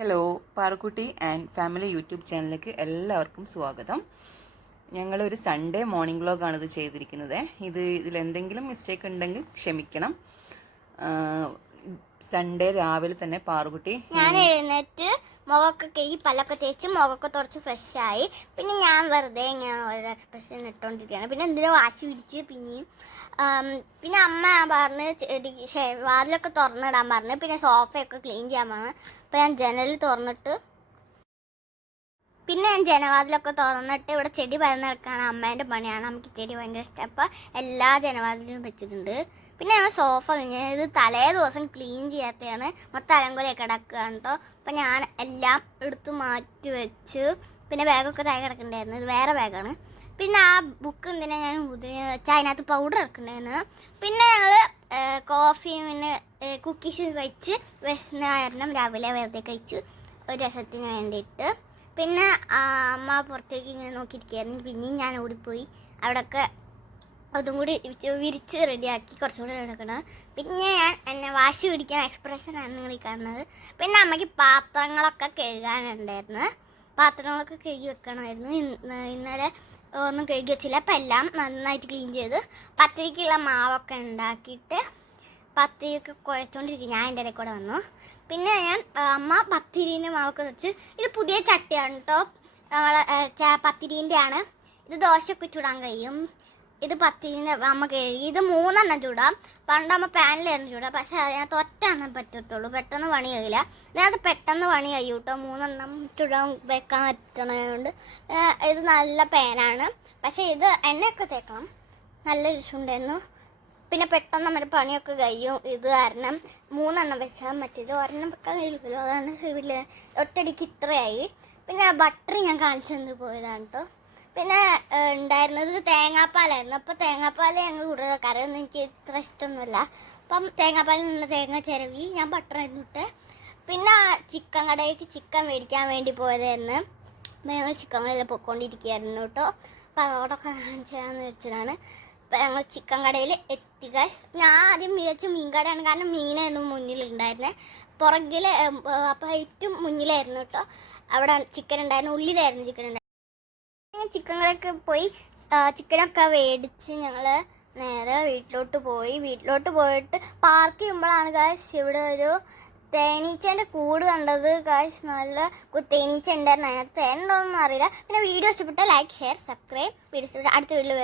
Hello, Parukutty and family YouTube ചാനലിലേക്ക് എല്ലാവർക്കും സ്വാഗതം. ഞങ്ങളൊരു സൺഡേ മോർണിംഗ് വ്ലോഗാണ് ഇത് ചെയ്തിരിക്കുന്നത്. ഇതിലെന്തെങ്കിലും മിസ്റ്റേക്ക് ഉണ്ടെങ്കിൽ ക്ഷമിക്കണം. സൺഡേ രാവിലെ തന്നെ പാറുക്കുട്ടി ഞാൻ എഴുന്നേറ്റ് മുഖമൊക്കെ കഴുകി പല്ലൊക്കെ തേച്ച് മുഖമൊക്കെ തുടച്ച് ഫ്രഷായി. പിന്നെ ഞാൻ വെറുതെ ഇങ്ങനെ ഓരോ എക്സ്പ്രഷൻ ഇട്ടുകൊണ്ടിരിക്കുകയാണ്. പിന്നെ എന്തിനോ വാശി പിടിച്ച് പിന്നെ അമ്മ പറഞ്ഞ് വാതിലൊക്കെ തുറന്നിടാൻ പറഞ്ഞു. പിന്നെ സോഫയൊക്കെ ക്ലീൻ ചെയ്യാൻ പറഞ്ഞു. അപ്പോൾ ഞാൻ ജനലിൽ തുറന്നിട്ട് ഞാൻ ജനവാതിലൊക്കെ തുറന്നിട്ട് ഇവിടെ ചെടി പരന്ന് കിടക്കുകയാണ്. അമ്മേൻ്റെ പണിയാണ്. നമുക്ക് ചെടി ഭയങ്കര ഇഷ്ടം. അപ്പോൾ എല്ലാ ജനവാതിലും വെച്ചിട്ടുണ്ട്. പിന്നെ ഞാൻ സോഫ ഇത് തലേ ദിവസം ക്ലീൻ ചെയ്യാത്തതാണ്. മൊത്തം അലങ്കുലയൊക്കെ കിടക്കുകയാണ് കേട്ടോ. അപ്പം ഞാൻ എല്ലാം എടുത്ത് മാറ്റി വെച്ച് പിന്നെ ബാഗൊക്കെ താഴെ കിടക്കണ്ടായിരുന്നു. ഇത് വേറെ ബാഗാണ്. പിന്നെ ആ ബുക്ക് എന്തിനാണ് ഞാൻ വെച്ചാൽ അതിനകത്ത് പൗഡർ ഇറക്കണ്ടായിരുന്നു. പിന്നെ ഞങ്ങൾ കോഫിയും പിന്നെ കുക്കീസ് കഴിച്ച് വിശന്നായിരുന്നു. രാവിലെ വെറുതെ കഴിച്ചു ഒരു രസത്തിന് വേണ്ടിയിട്ട്. പിന്നെ അമ്മ പുറത്തേക്ക് ഇങ്ങനെ നോക്കിയിരിക്കുകയായിരുന്നു. പിന്നെയും ഞാൻ ഓടിപ്പോയി അവിടെയൊക്കെ അതും കൂടി വിരിച്ച് റെഡിയാക്കി കുറച്ചും കൂടി എടുക്കണം. പിന്നെ ഞാൻ എന്നെ വാശി പിടിക്കാൻ എക്സ്പ്രഷനാണ് നിങ്ങൾ കാണുന്നത്. പിന്നെ അമ്മയ്ക്ക് പാത്രങ്ങളൊക്കെ കഴുകാനുണ്ടായിരുന്നു. പാത്രങ്ങളൊക്കെ കഴുകി വെക്കണമായിരുന്നു. ഇന്നലെ ഒന്നും കഴുകി വെച്ചില്ല. അപ്പം എല്ലാം നന്നായിട്ട് ക്ലീൻ ചെയ്ത് പത്തിരിക്കുള്ള മാവൊക്കെ ഉണ്ടാക്കിയിട്ട് പത്തിരിയൊക്കെ കുഴച്ചുകൊണ്ടിരിക്കും. ഞാൻ എൻ്റെ ഇടയിൽ കൂടെ വന്നു. പിന്നെ അമ്മ പത്തിരീൻ്റെ മാവൊക്കെ വെച്ച് ഇത് പുതിയ ചട്ടിയാണ് കേട്ടോ. നമ്മളെ പത്തിരീൻ്റെ ആണ്. ഇത് ദോശയൊക്കെ ചൂടാൻ കഴിയും. ഇത് പത്തിരീൻ്റെ അമ്മ കഴുകി. ഇത് 3 ചൂടാം. പണ്ട് അമ്മ പാനിലായിരുന്നു ചൂടാം. പക്ഷേ അതിനകത്ത് ഒറ്റ പറ്റത്തുള്ളൂ. പെട്ടെന്ന് പണി കഴിയില്ല. ഇതിനകത്ത് പെട്ടെന്ന് പണി കഴിയും കേട്ടോ. 3 ചൂടാൻ വെക്കാൻ പറ്റണതുകൊണ്ട്. ഇത് നല്ല പാനാണ്. പക്ഷേ ഇത് എണ്ണയൊക്കെ തേക്കണം. നല്ല രുചിയുണ്ടായിരുന്നു. പിന്നെ പെട്ടെന്ന് നമ്മുടെ പണിയൊക്കെ കഴിയും. ഇത് കാരണം 3 വെച്ചാൽ മറ്റേത് ഒരെണ്ണം വെക്കാൻ കഴിയില്ലല്ലോ. അതാണ് വലിയ ഒറ്റയടിക്ക് ഇത്രയായി. പിന്നെ ബട്ടർ ഞാൻ കാണിച്ചു തന്നു പോയതാണ് കേട്ടോ. പിന്നെ ഉണ്ടായിരുന്നത് തേങ്ങാപ്പാലായിരുന്നു. അപ്പോൾ തേങ്ങാപ്പാൽ ഞങ്ങൾ കൂടുതൽ കറിയൊന്നും എനിക്ക് ഇത്ര ഇഷ്ടമൊന്നുമില്ല. അപ്പം തേങ്ങാപ്പാലിൽ നിന്ന് തേങ്ങ ചിരവി ഞാൻ ബട്ടറായിരുന്നു ഇട്ട്. പിന്നെ ചിക്കൻ കടയിലേക്ക് ചിക്കൻ മേടിക്കാൻ വേണ്ടി പോയതായിരുന്നു. ഞങ്ങൾ ചിക്കൻ കടയിൽ പൊയ്ക്കൊണ്ടിരിക്കുകയായിരുന്നു കേട്ടോ. അപ്പോൾ അതോടൊക്കെ കാണിച്ചാന്ന് വെച്ചതാണ്. അപ്പം ഞങ്ങൾ ചിക്കൻ കടയിൽ എത്തിക. ഞാൻ ആദ്യം വിചാരിച്ച മീൻ കടയാണ്. കാരണം മീനായിരുന്നു മുന്നിലുണ്ടായിരുന്നത്. പുറകിൽ അപ്പോൾ ഏറ്റവും മുന്നിലായിരുന്നു കേട്ടോ. അവിടെ ചിക്കൻ ഉണ്ടായിരുന്നു. ഉള്ളിലായിരുന്നു ചിക്കൻ ഉണ്ടായിരുന്നത്. ചിക്കൻ കടയൊക്കെ പോയി ചിക്കനൊക്കെ മേടിച്ച് ഞങ്ങൾ നേരെ വീട്ടിലോട്ട് പോയി. വീട്ടിലോട്ട് പോയിട്ട് പാർക്ക് ചെയ്യുമ്പോഴാണ് ഗായ്സ് ഇവിടെ ഒരു തേനീച്ചേൻ്റെ കൂട് കണ്ടത്. ഗായ്സ് നല്ല തേനീച്ച ഉണ്ടായിരുന്നു. അതിനകത്ത് തേനുണ്ടോയെന്നൊന്നും അറിയില്ല. പിന്നെ വീഡിയോ ഇഷ്ടപ്പെട്ടാൽ ലൈക്ക്, ഷെയർ, സബ്സ്ക്രൈബ്. വീഡിയോ ഇഷ്ടപ്പെട്ടാൽ അടുത്ത വീട്ടിൽ